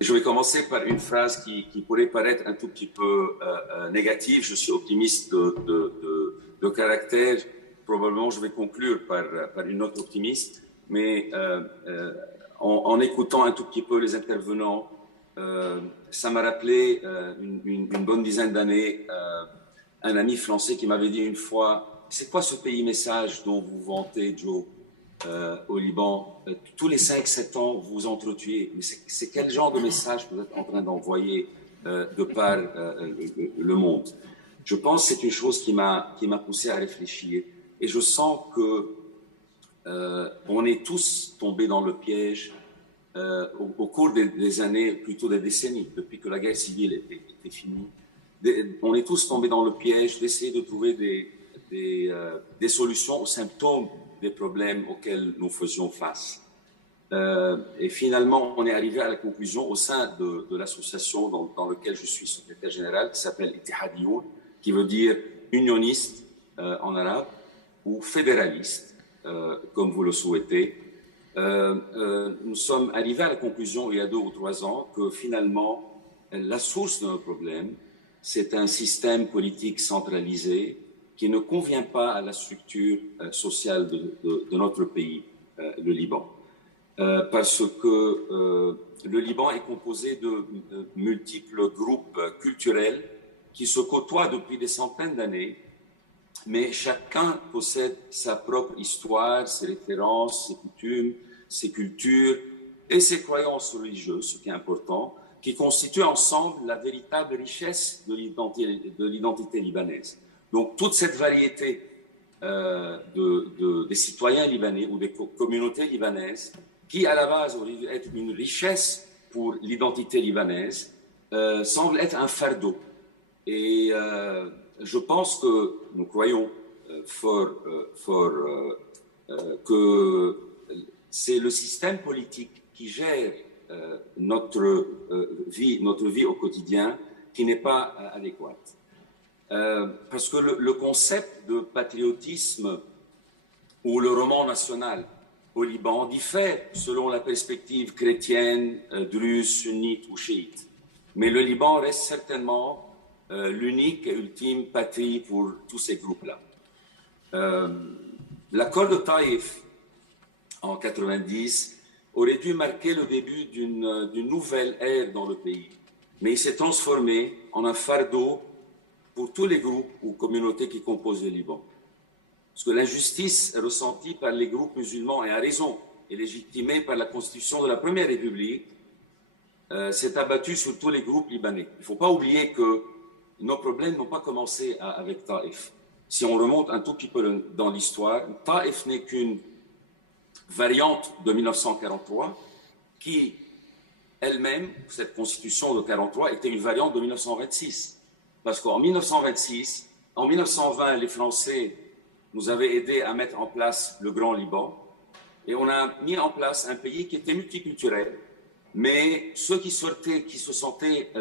Je vais commencer par une phrase qui pourrait paraître un tout petit peu négative. Je suis optimiste de caractère. Probablement, je vais conclure par une note optimiste. Mais en écoutant un tout petit peu les intervenants, ça m'a rappelé une bonne dizaine d'années un ami français qui m'avait dit une fois: c'est quoi ce pays message dont vous vantez, Joe, au Liban? Tous les 5-7 ans, vous vous entretuez. Mais c'est quel genre de message que vous êtes en train d'envoyer de par le monde? Je pense que c'est une chose qui m'a poussé à réfléchir. Et je sens que on est tous tombés dans le piège au cours des années, plutôt des décennies, depuis que la guerre civile était finie. On est tous tombés dans le piège d'essayer de trouver des solutions aux symptômes des problèmes auxquels nous faisions face. Et finalement, on est arrivé à la conclusion au sein de l'association dans laquelle je suis secrétaire général, qui s'appelle Ittihadiyoun, qui veut dire unioniste en arabe, ou fédéraliste, comme vous le souhaitez. Nous sommes arrivés à la conclusion il y a 2 ou 3 ans que finalement, la source de nos problèmes, c'est un système politique centralisé qui ne convient pas à la structure sociale de notre pays, le Liban. Parce que le Liban est composé de multiples groupes culturels qui se côtoient depuis des centaines d'années, mais chacun possède sa propre histoire, ses références, ses coutumes, ses cultures et ses croyances religieuses, ce qui est important, qui constituent ensemble la véritable richesse de l'identité libanaise. Donc toute cette variété des citoyens libanais ou des communautés libanaises, qui à la base aurait dû être une richesse pour l'identité libanaise, semble être un fardeau. Et je pense que nous croyons fort que c'est le système politique qui gère notre vie au quotidien qui n'est pas adéquate. Parce que le concept de patriotisme ou le roman national au Liban diffère selon la perspective chrétienne, druze, sunnite ou chiite. Mais le Liban reste certainement l'unique et ultime patrie pour tous ces groupes-là. L'accord de Taïf en 90 aurait dû marquer le début d'une nouvelle ère dans le pays. Mais il s'est transformé en un fardeau pour tous les groupes ou communautés qui composent le Liban. Parce que l'injustice ressentie par les groupes musulmans, et à raison, et légitimée par la constitution de la Première République, s'est abattue sur tous les groupes libanais. Il ne faut pas oublier que nos problèmes n'ont pas commencé avec Taïf. Si on remonte un tout petit peu dans l'histoire, Taïf n'est qu'une variante de 1943 qui, elle-même, cette constitution de 1943, était une variante de 1926. Parce qu'en 1926, en 1920, les Français nous avaient aidés à mettre en place le Grand Liban et on a mis en place un pays qui était multiculturel, mais ceux qui se sentaient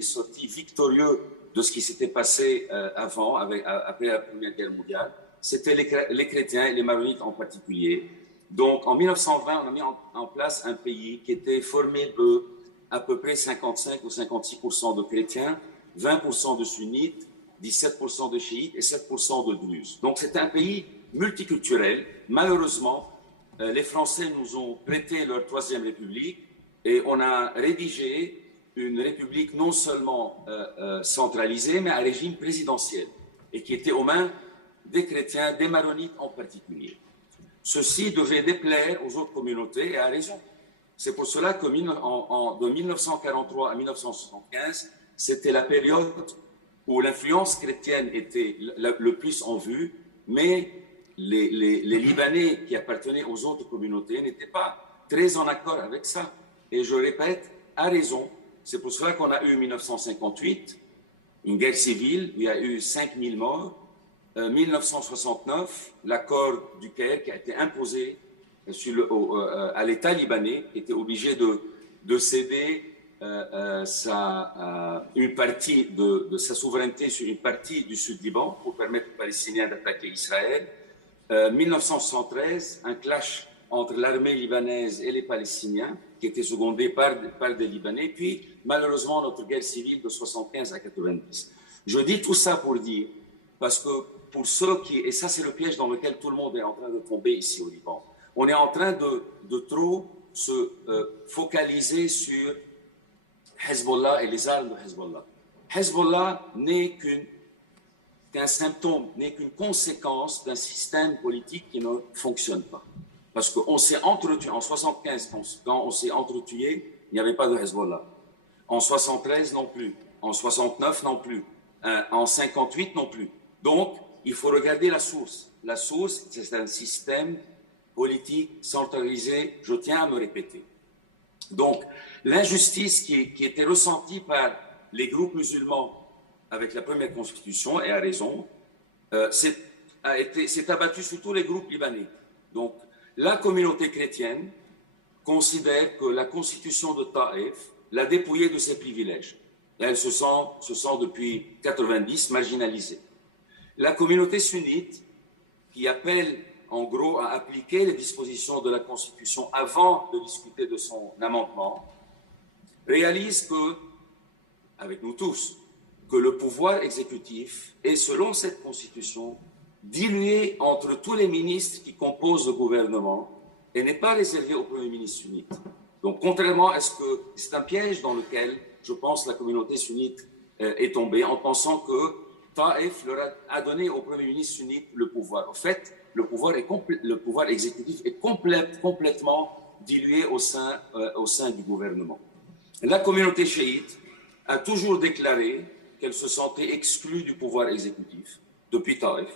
sortis victorieux de ce qui s'était passé après la Première Guerre mondiale, c'était les chrétiens et les maronites en particulier. Donc, en 1920, on a mis en place un pays qui était formé de à peu près 55 ou 56% de chrétiens, 20% de sunnites, 17% de chiites et 7% de druzes. Donc, c'est un pays multiculturel. Malheureusement, les Français nous ont prêté leur Troisième République et on a rédigé une république non seulement centralisée, mais à régime présidentiel et qui était aux mains des chrétiens, des maronites en particulier. Ceci devait déplaire aux autres communautés et à raison. C'est pour cela que de 1943 à 1975, c'était la période où l'influence chrétienne était le plus en vue, mais les Libanais qui appartenaient aux autres communautés n'étaient pas très en accord avec ça. Et je répète, à raison. C'est pour cela qu'on a eu 1958, une guerre civile, il y a eu 5000 morts. 1969, l'accord du Caire qui a été imposé à l'État libanais, qui était obligé de céder une partie de sa souveraineté sur une partie du Sud-Liban pour permettre aux Palestiniens d'attaquer Israël. 1973, un clash entre l'armée libanaise et les Palestiniens, qui étaient secondés par des Libanais, puis malheureusement notre guerre civile de 75 à 90. Je dis tout ça pour dire, parce que pour ceux qui, et ça c'est le piège dans lequel tout le monde est en train de tomber ici au Liban, on est en train de trop se focaliser sur Hezbollah et les armes de Hezbollah. Hezbollah n'est qu'un symptôme, n'est qu'une conséquence d'un système politique qui ne fonctionne pas. Parce qu'on s'est entretué, en 75, quand on s'est entretué, il n'y avait pas de Hezbollah. En 73 non plus. En 69 non plus. En 58 non plus. Donc, il faut regarder la source. La source, c'est un système politique centralisé, je tiens à me répéter. Donc, l'injustice qui était ressentie par les groupes musulmans avec la première constitution, et à raison, s'est abattue sur tous les groupes libanais. Donc, la communauté chrétienne considère que la constitution de Taïf l'a dépouillée de ses privilèges. Et elle se sent depuis 90 marginalisée. La communauté sunnite, qui appelle en gros à appliquer les dispositions de la Constitution avant de discuter de son amendement, réalise que, avec nous tous, que le pouvoir exécutif est, selon cette Constitution, dilué entre tous les ministres qui composent le gouvernement et n'est pas réservé au Premier ministre sunnite. Donc, contrairement à ce que c'est un piège dans lequel, je pense, la communauté sunnite est tombée en pensant que Taïf leur a donné au Premier ministre sunnite le pouvoir. En fait, le pouvoir exécutif est complètement dilué au sein du gouvernement. La communauté chiite a toujours déclaré qu'elle se sentait exclue du pouvoir exécutif depuis Taïf,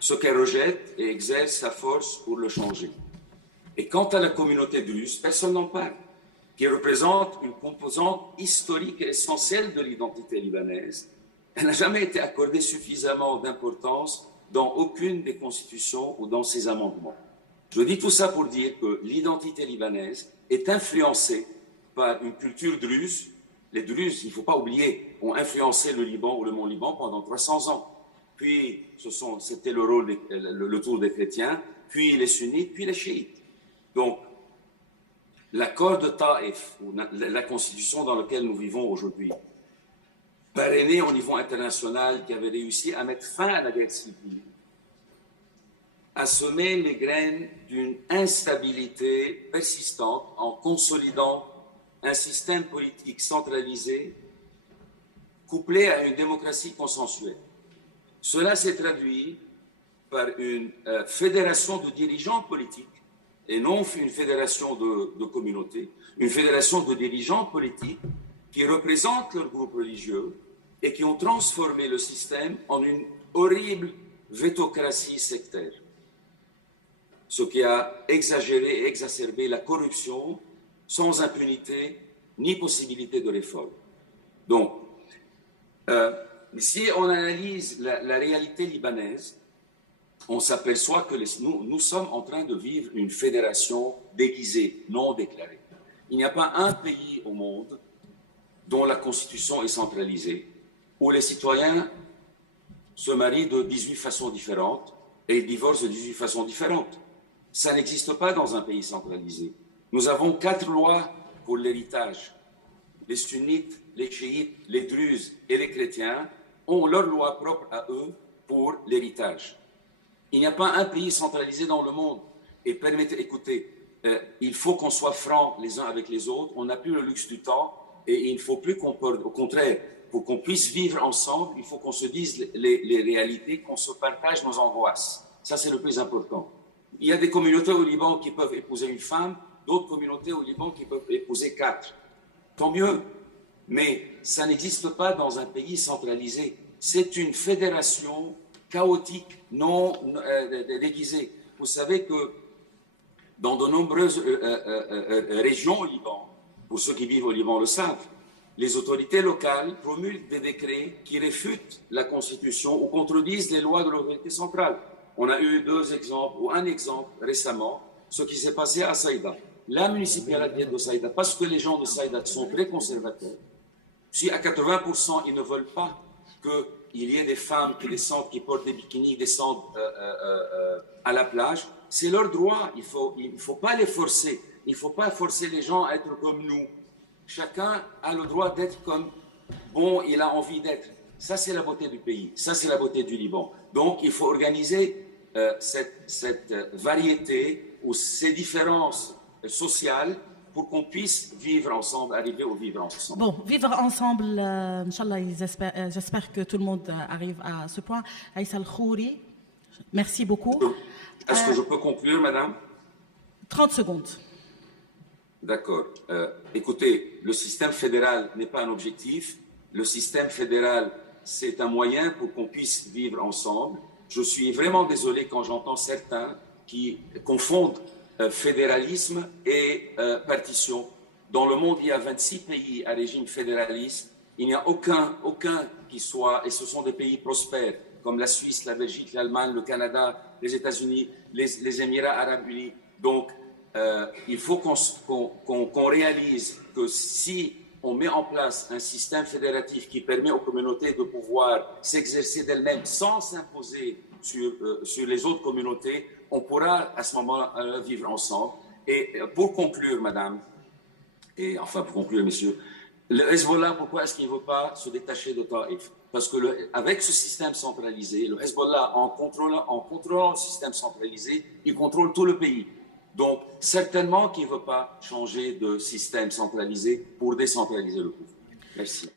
ce qu'elle rejette et exerce sa force pour le changer. Et quant à la communauté druze, personne n'en parle, qui représente une composante historique et essentielle de l'identité libanaise. Elle n'a jamais été accordée suffisamment d'importance dans aucune des constitutions ou dans ses amendements. Je dis tout ça pour dire que l'identité libanaise est influencée par une culture druze. Les Druzes, il ne faut pas oublier, ont influencé le Liban ou le Mont Liban pendant 300 ans. Puis, c'était le tour des chrétiens, puis les sunnites, puis les chiites. Donc, l'accord de Taïf, ou la constitution dans laquelle nous vivons aujourd'hui, parrainée au niveau international, qui avait réussi à mettre fin à la guerre civile, a semé les graines d'une instabilité persistante en consolidant un système politique centralisé couplé à une démocratie consensuelle. Cela s'est traduit par une fédération de dirigeants politiques et non une fédération de communautés, une fédération de dirigeants politiques qui représentent leur groupe religieux et qui ont transformé le système en une horrible vétocratie sectaire, ce qui a exagéré et exacerbé la corruption sans impunité ni possibilité de réforme. Donc, si on analyse la réalité libanaise, on s'aperçoit que nous sommes en train de vivre une fédération déguisée, non déclarée. Il n'y a pas un pays au monde dont la constitution est centralisée, où les citoyens se marient de 18 façons différentes et divorcent de 18 façons différentes. Ça n'existe pas dans un pays centralisé. Nous avons 4 lois pour l'héritage. Les sunnites, les chiites, les druzes et les chrétiens ont leurs lois propres à eux pour l'héritage. Il n'y a pas un pays centralisé dans le monde. Et écoutez, il faut qu'on soit francs les uns avec les autres. On n'a plus le luxe du temps et il ne faut plus qu'on au contraire, pour qu'on puisse vivre ensemble, il faut qu'on se dise les réalités, qu'on se partage nos angoisses. Ça, c'est le plus important. Il y a des communautés au Liban qui peuvent épouser une femme, d'autres communautés au Liban qui peuvent épouser 4. Tant mieux, mais ça n'existe pas dans un pays centralisé. C'est une fédération chaotique, non déguisée. Vous savez que dans de nombreuses régions au Liban, pour ceux qui vivent au Liban le savent, les autorités locales promulguent des décrets qui réfutent la Constitution ou contredisent les lois de l'autorité centrale. On a eu 2 exemples, ou un exemple récemment, ce qui s'est passé à Saïda. La municipalité de Saïda, parce que les gens de Saïda sont très conservateurs, si à 80% ils ne veulent pas qu'il y ait des femmes qui portent des bikinis, descendent à la plage, c'est leur droit. Il faut pas les forcer. Il ne faut pas forcer les gens à être comme nous. Chacun a le droit d'être comme bon il a envie d'être. Ça, c'est la beauté du pays. Ça, c'est la beauté du Liban. Donc, il faut organiser cette variété ou ces différences sociales pour qu'on puisse vivre ensemble, arriver au vivre ensemble. Bon, vivre ensemble, Inch'Allah, j'espère que tout le monde arrive à ce point. Aïssa Al-Khouri, merci beaucoup. Est-ce que je peux conclure, madame? 30 secondes. D'accord. Écoutez, le système fédéral n'est pas un objectif. Le système fédéral, c'est un moyen pour qu'on puisse vivre ensemble. Je suis vraiment désolé quand j'entends certains qui confondent fédéralisme et partition. Dans le monde, il y a 26 pays à régime fédéraliste. Il n'y a aucun qui soit, et ce sont des pays prospères, comme la Suisse, la Belgique, l'Allemagne, le Canada, les États-Unis, les Émirats arabes unis. Donc, il faut qu'on réalise que si on met en place un système fédératif qui permet aux communautés de pouvoir s'exercer d'elles-mêmes sans s'imposer sur les autres communautés, on pourra à ce moment-là vivre ensemble. Et pour conclure, madame, et enfin pour conclure, messieurs, le Hezbollah, pourquoi est-ce qu'il ne veut pas se détacher de Taïf? Parce que avec ce système centralisé, le Hezbollah, en contrôlant le système centralisé, il contrôle tout le pays. Donc, certainement qu'il ne veut pas changer de système centralisé pour décentraliser le pouvoir. Merci.